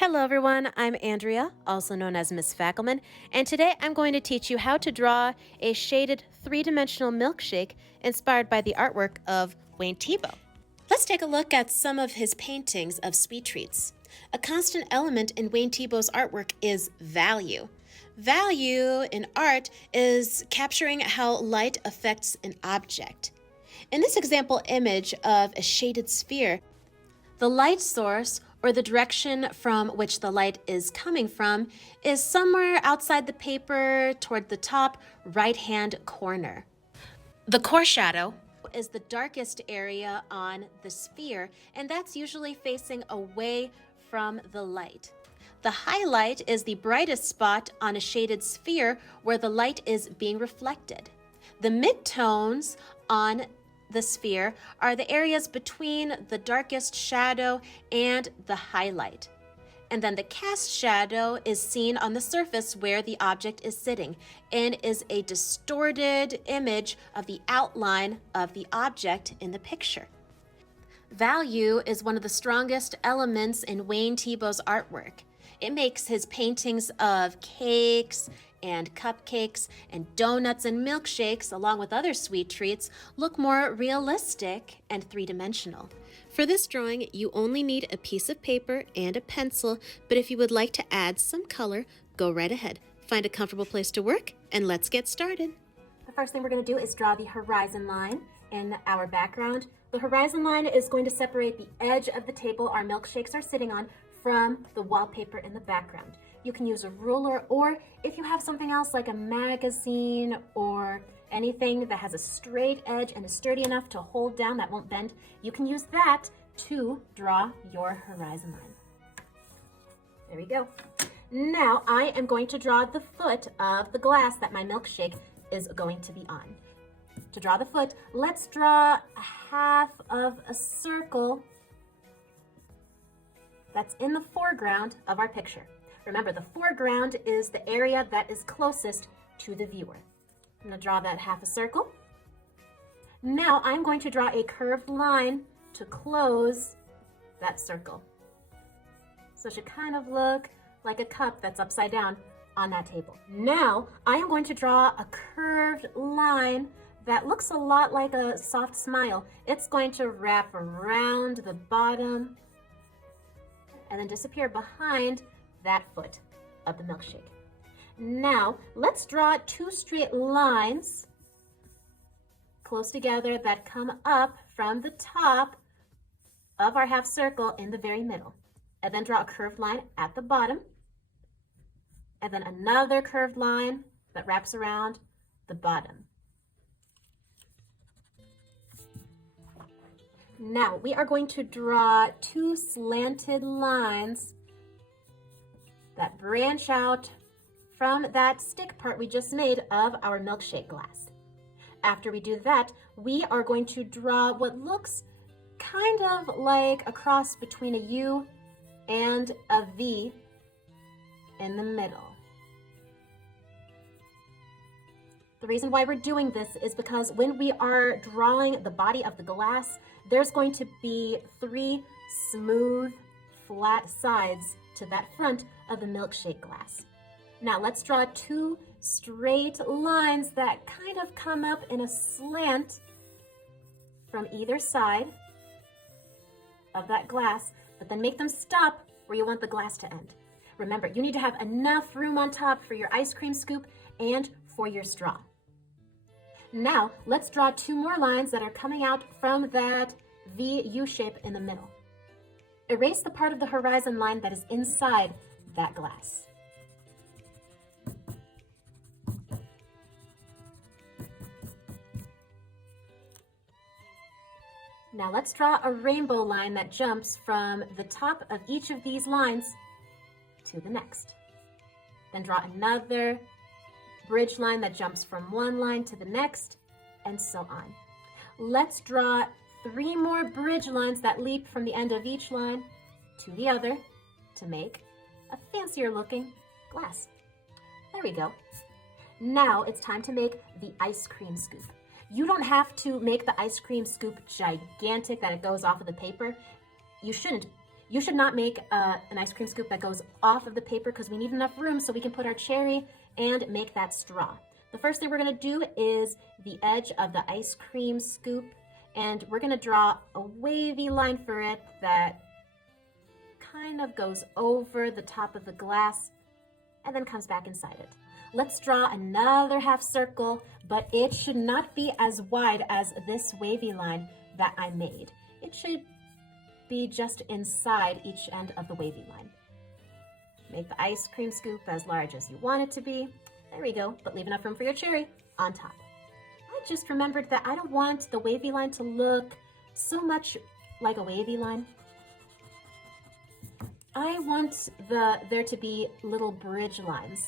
Hello everyone, I'm Andrea, also known as Miss Fackelman, and today I'm going to teach you how to draw a shaded three-dimensional milkshake inspired by the artwork of Wayne Thiebaud. Let's take a look at some of his paintings of sweet treats. A constant element in Wayne Thiebaud's artwork is value. Value in art is capturing how light affects an object. In this example image of a shaded sphere, the light source, or the direction from which the light is coming from, is somewhere outside the paper toward the top right-hand corner. The core shadow is the darkest area on the sphere, and that's usually facing away from the light. The highlight is the brightest spot on a shaded sphere where the light is being reflected. The midtones on the sphere are the areas between the darkest shadow and the highlight. And then the cast shadow is seen on the surface where the object is sitting and is a distorted image of the outline of the object in the picture. Value is one of the strongest elements in Wayne Thiebaud's artwork. It makes his paintings of cakes and cupcakes and donuts and milkshakes, along with other sweet treats, look more realistic and three-dimensional. For this drawing, you only need a piece of paper and a pencil, but if you would like to add some color, go right ahead. Find a comfortable place to work, and let's get started. The first thing we're going to do is draw the horizon line in our background. The horizon line is going to separate the edge of the table our milkshakes are sitting on from the wallpaper in the background. You can use a ruler, or if you have something else like a magazine or anything that has a straight edge and is sturdy enough to hold down, that won't bend, you can use that to draw your horizon line. There we go. Now I am going to draw the foot of the glass that my milkshake is going to be on. To draw the foot, let's draw a half of a circle that's in the foreground of our picture. Remember, the foreground is the area that is closest to the viewer. I'm going to draw that half a circle. Now I'm going to draw a curved line to close that circle. So it should kind of look like a cup that's upside down on that table. Now I am going to draw a curved line that looks a lot like a soft smile. It's going to wrap around the bottom and then disappear behind that foot of the milkshake. Now, let's draw two straight lines close together that come up from the top of our half circle in the very middle. And then draw a curved line at the bottom. And then another curved line that wraps around the bottom. Now, we are going to draw two slanted lines that branch out from that stick part we just made of our milkshake glass. After we do that, we are going to draw what looks kind of like a cross between a U and a V in the middle. The reason why we're doing this is because when we are drawing the body of the glass, there's going to be three smooth, flat sides to that front of the milkshake glass. Now let's draw two straight lines that kind of come up in a slant from either side of that glass, but then make them stop where you want the glass to end. Remember, you need to have enough room on top for your ice cream scoop and for your straw. Now let's draw two more lines that are coming out from that V-U shape in the middle. Erase the part of the horizon line that is inside that glass. Now let's draw a rainbow line that jumps from the top of each of these lines to the next. Then draw another bridge line that jumps from one line to the next, and so on. Let's draw three more bridge lines that leap from the end of each line to the other to make a fancier looking glass. There we go. Now it's time to make the ice cream scoop. You don't have to make the ice cream scoop gigantic that it goes off of the paper. You shouldn't. You should not make an ice cream scoop that goes off of the paper because we need enough room so we can put our cherry and make that straw. The first thing we're gonna do is the edge of the ice cream scoop, and we're gonna draw a wavy line for it that kind of goes over the top of the glass and then comes back inside it. Let's draw another half circle, but it should not be as wide as this wavy line that I made. It should be just inside each end of the wavy line. Make the ice cream scoop as large as you want it to be. There we go, but leave enough room for your cherry on top. I just remembered that I don't want the wavy line to look so much like a wavy line. I want there to be little bridge lines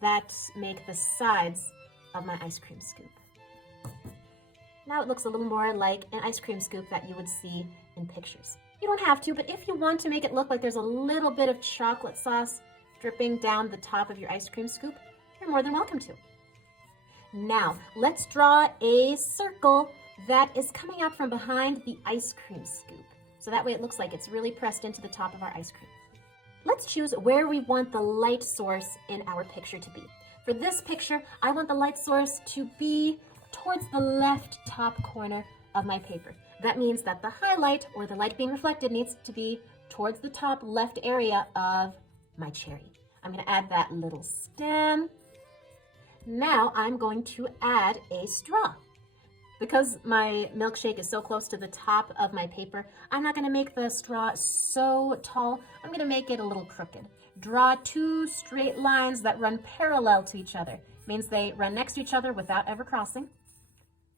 that make the sides of my ice cream scoop. Now it looks a little more like an ice cream scoop that you would see in pictures. You don't have to, but if you want to make it look like there's a little bit of chocolate sauce dripping down the top of your ice cream scoop, you're more than welcome to. Now, let's draw a circle that is coming out from behind the ice cream scoop. So that way it looks like it's really pressed into the top of our ice cream. Let's choose where we want the light source in our picture to be. For this picture, I want the light source to be towards the left top corner of my paper. That means that the highlight, or the light being reflected, needs to be towards the top left area of my cherry. I'm going to add that little stem. Now I'm going to add a straw. Because my milkshake is so close to the top of my paper, I'm not going to make the straw so tall. I'm going to make it a little crooked. Draw two straight lines that run parallel to each other. Means they run next to each other without ever crossing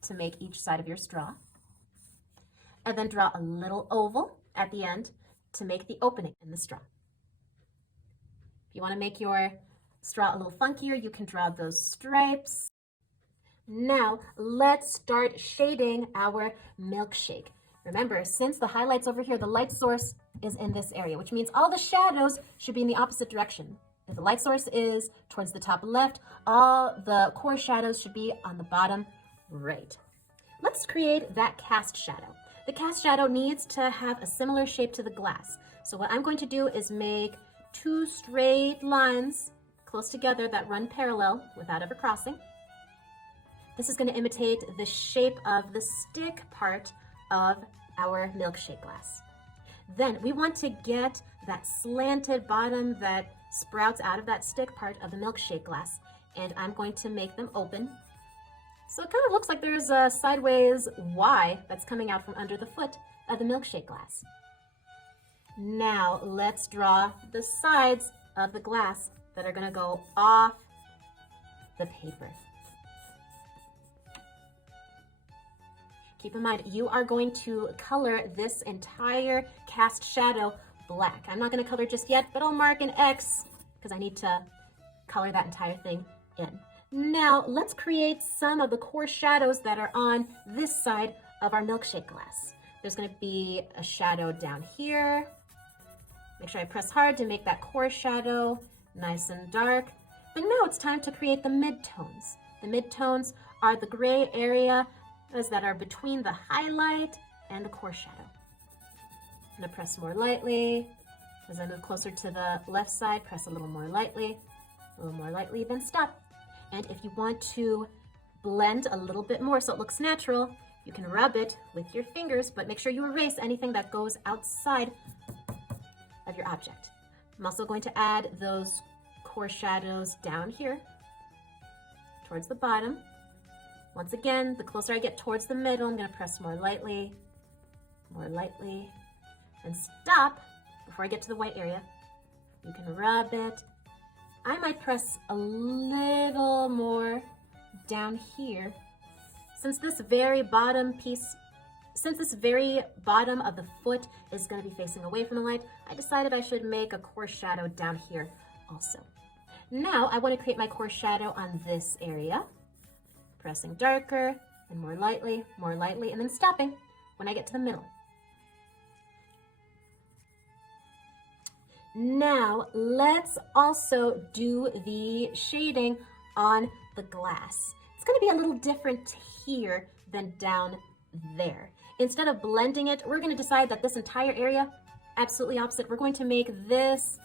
to make each side of your straw. And then draw a little oval at the end to make the opening in the straw. If you want to make your straw a little funkier, you can draw those stripes. Now, let's start shading our milkshake. Remember, since the highlight's over here, the light source is in this area, which means all the shadows should be in the opposite direction. If the light source is towards the top left, all the core shadows should be on the bottom right. Let's create that cast shadow. The cast shadow needs to have a similar shape to the glass. So what I'm going to do is make two straight lines close together that run parallel without ever crossing. This is going to imitate the shape of the stick part of our milkshake glass. Then we want to get that slanted bottom that sprouts out of that stick part of the milkshake glass, and I'm going to make them open. So it kind of looks like there's a sideways Y that's coming out from under the foot of the milkshake glass. Now let's draw the sides of the glass that are going to go off the paper. Keep in mind, you are going to color this entire cast shadow black. I'm not going to color just yet, but I'll mark an X because I need to color that entire thing in. Now, let's create some of the core shadows that are on this side of our milkshake glass. There's going to be a shadow down here. Make sure I press hard to make that core shadow nice and dark. But now it's time to create the midtones. The midtones are the gray area that are between the highlight and the core shadow. I'm going to press more lightly. As I move closer to the left side, press a little more lightly, then stop. And if you want to blend a little bit more so it looks natural, you can rub it with your fingers, but make sure you erase anything that goes outside of your object. I'm also going to add those core shadows down here towards the bottom. Once again, the closer I get towards the middle, I'm going to press more lightly, and stop before I get to the white area. You can rub it. I might press a little more down here. Since this very bottom of the foot is going to be facing away from the light, I decided I should make a core shadow down here also. Now I want to create my core shadow on this area. Pressing darker and more lightly, and then stopping when I get to the middle. Now, let's also do the shading on the glass. It's going to be a little different here than down there. Instead of blending it, we're going to decide that this entire area absolutely opposite. We're going to make this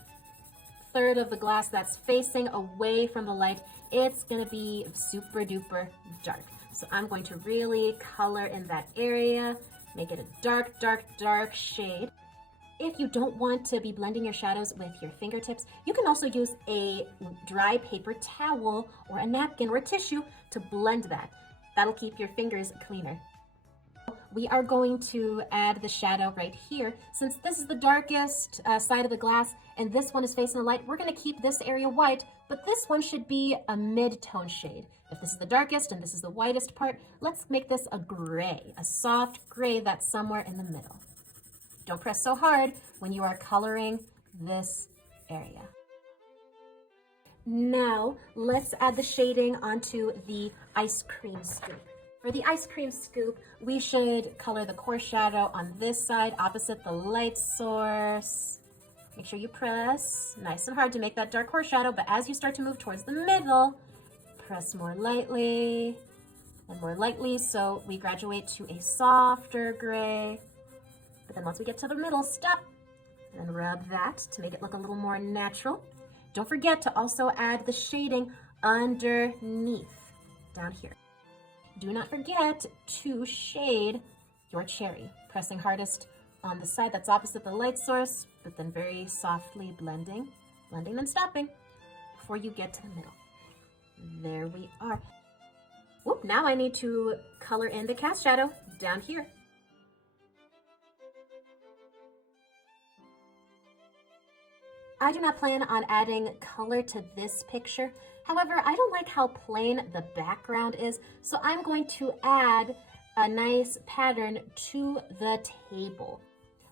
third of the glass that's facing away from the light, it's gonna be super duper dark. So I'm going to really color in that area, make it a dark, dark, dark shade. If you don't want to be blending your shadows with your fingertips, you can also use a dry paper towel or a napkin or a tissue to blend that. That'll keep your fingers cleaner. We are going to add the shadow right here. Since this is the darkest side of the glass and this one is facing the light, we're going to keep this area white, but this one should be a mid-tone shade. If this is the darkest and this is the whitest part, let's make this a gray, a soft gray that's somewhere in the middle. Don't press so hard when you are coloring this area. Now, let's add the shading onto the ice cream scoop. For the ice cream scoop, we should color the core shadow on this side, opposite the light source. Make sure you press nice and hard to make that dark core shadow, but as you start to move towards the middle, press more lightly and more lightly so we graduate to a softer gray. But then once we get to the middle, stop and rub that to make it look a little more natural. Don't forget to also add the shading underneath, down here. Do not forget to shade your cherry, pressing hardest on the side that's opposite the light source, but then very softly blending, then stopping before you get to the middle. There we are. Whoop, now I need to color in the cast shadow down here. I do not plan on adding color to this picture. However, I don't like how plain the background is, so I'm going to add a nice pattern to the table.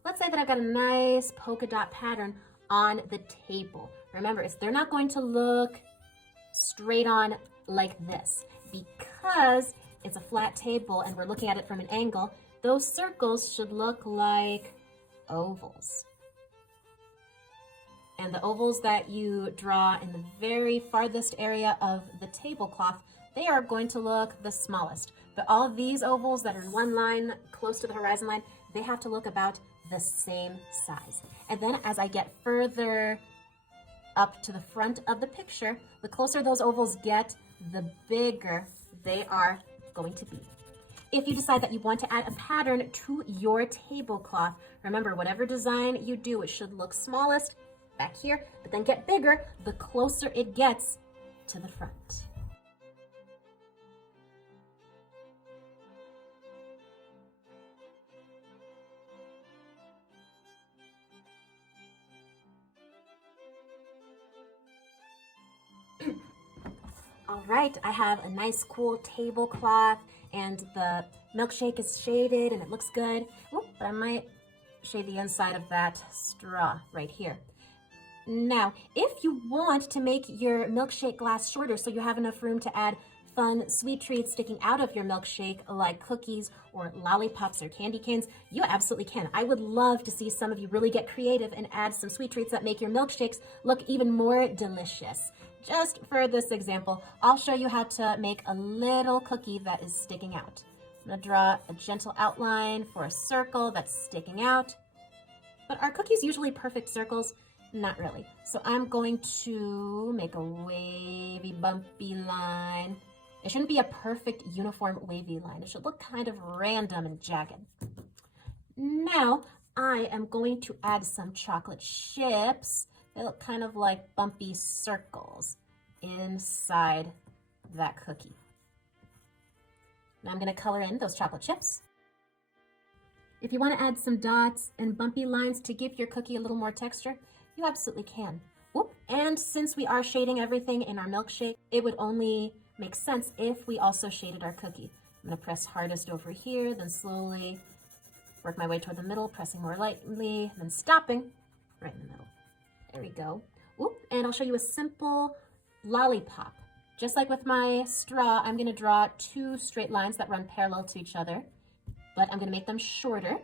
Let's say that I've got a nice polka dot pattern on the table. Remember, they're not going to look straight on like this because it's a flat table and we're looking at it from an angle. Those circles should look like ovals. And the ovals that you draw in the very farthest area of the tablecloth, they are going to look the smallest. But all of these ovals that are in one line close to the horizon line, they have to look about the same size. And then as I get further up to the front of the picture, the closer those ovals get, the bigger they are going to be. If you decide that you want to add a pattern to your tablecloth, remember, whatever design you do, it should look smallest back here, but then get bigger the closer it gets to the front. All right, I have a nice cool tablecloth and the milkshake is shaded and it looks good. Oop, but I might shade the inside of that straw right here. Now, if you want to make your milkshake glass shorter so you have enough room to add fun sweet treats sticking out of your milkshake like cookies or lollipops or candy canes, you absolutely can. I would love to see some of you really get creative and add some sweet treats that make your milkshakes look even more delicious. Just for this example, I'll show you how to make a little cookie that is sticking out. I'm going to draw a gentle outline for a circle that's sticking out. But are cookies usually perfect circles? Not really. So I'm going to make a wavy, bumpy line. It shouldn't be a perfect, uniform, wavy line. It should look kind of random and jagged. Now, I am going to add some chocolate chips. They look kind of like bumpy circles inside that cookie. Now I'm going to color in those chocolate chips. If you want to add some dots and bumpy lines to give your cookie a little more texture, you absolutely can. Whoop. And since we are shading everything in our milkshake, it would only make sense if we also shaded our cookie. I'm going to press hardest over here, then slowly work my way toward the middle, pressing more lightly, then stopping right in the middle. There we go. Whoop. And I'll show you a simple lollipop. Just like with my straw, I'm going to draw two straight lines that run parallel to each other, but I'm going to make them shorter.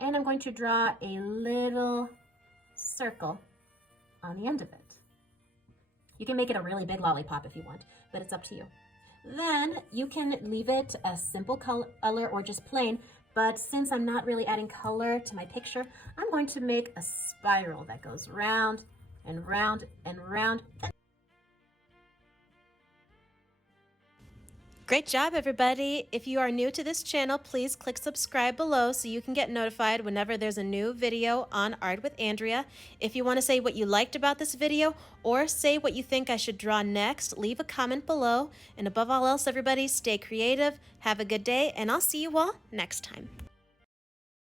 And I'm going to draw a little circle on the end of it. You can make it a really big lollipop if you want, but it's up to you. Then you can leave it a simple color or just plain, But since I'm not really adding color to my picture, I'm going to make a spiral that goes round and round and round. Great job, everybody. If you are new to this channel, please click subscribe below so you can get notified whenever there's a new video on Art with Andrea. If you want to say what you liked about this video or say what you think I should draw next, leave a comment below. And above all else, everybody, stay creative, have a good day, and I'll see you all next time.